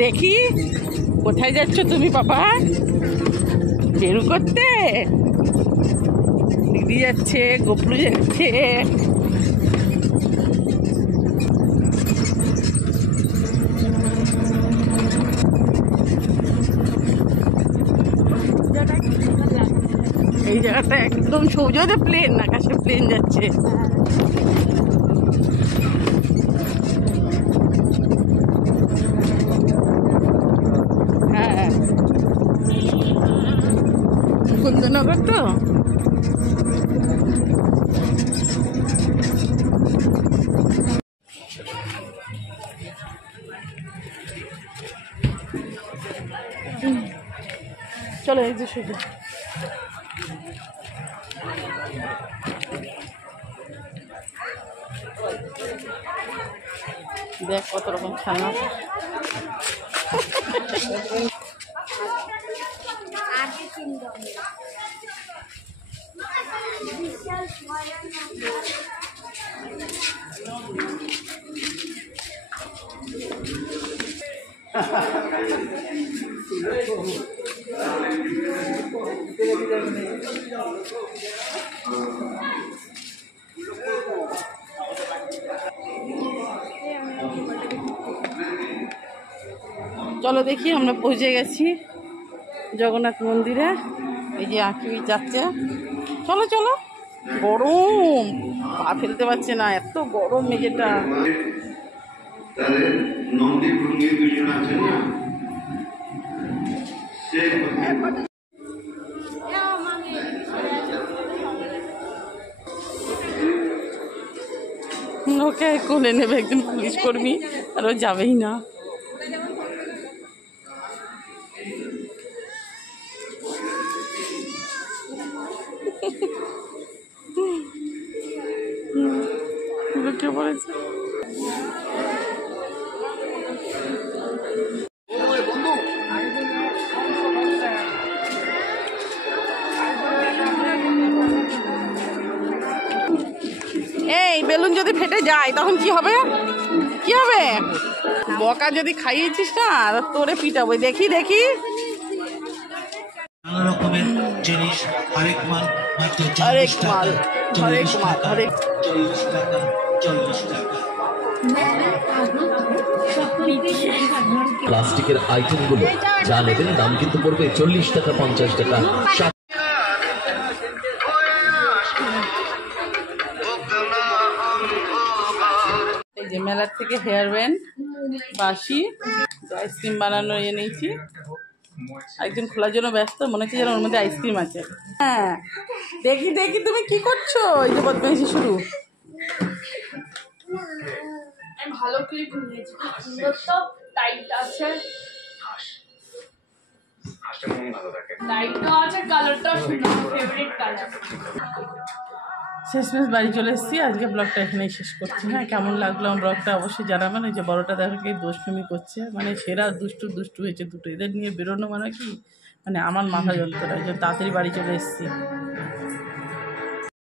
দেখি কোথায় যাচ্ছ তুমি বাবা? বেরু করতে? দিদি যাচ্ছে, গোপলু যাচ্ছে। এই জায়গাটা একদম সবুজ, প্লেন, আকাশে প্লেন যাচ্ছে। হ্যাঁ, কুন্দনগর তো। চলো এই যে সোজা। দেখ কত রকম খেলনা। চলো দেখি, আমরা পৌঁছে গেছি জগন্নাথ মন্দিরে। এই যে আঁকি যাচ্ছে। চলো চলো। গরম, পা ফেলতে পারছে না, এত গরম মেঝেটা। ওকে কোলে নেবে একজন পুলিশ কর্মী, আর ও যাবেই না। কে বলেছে? এই বেলুন যদি ফেটে যায় তখন কি হবে? কি হবে? বকা যদি খাইয়েছিস না তোরে পিটাবো। দেখি দেখি। নানা রকমের জিনিস, হরেক মাল মাত্র 40 টাকা। প্লাস্টিকের আইটেমগুলো যা নেবেন দাম কিন্তু পড়বে 40 টাকা, 50 টাকা। এই যে মেলার থেকে হেয়ার ব্যান্ড, বাঁশি, আইসক্রিম বানানো এনেছি। একজন খোলার জন্য ব্যস্ত, মনে হচ্ছে যেন ওর মধ্যে আইসক্রিম আছে। হ্যাঁ দেখি দেখি, তুমি কি করছো? এই যে বদমাইশি শুরু। ভালো ক্লিপ নিয়েছি, খুব সুন্দর তো, টাইট আছে, টাইটও আছে, কালারটা সুন্দর, ফেভারিট কালার। শেষমেশ বাড়ি চলে এসেছি। আজকে ব্লগটা এখানেই শেষ করছি। হ্যাঁ, কেমন লাগলো আমার ব্লগটা অবশ্যই জানাবেন। ওই যে বড়টা দেখে দুষ্টুমি করছে, মানে সেরা দুষ্টু দুষ্টু হয়েছে দুটো। এদের নিয়ে বেরোনো মানে কি, মানে আমার মাথা যন্ত্রণা। তাড়াতাড়ি বাড়ি চলে এসেছি।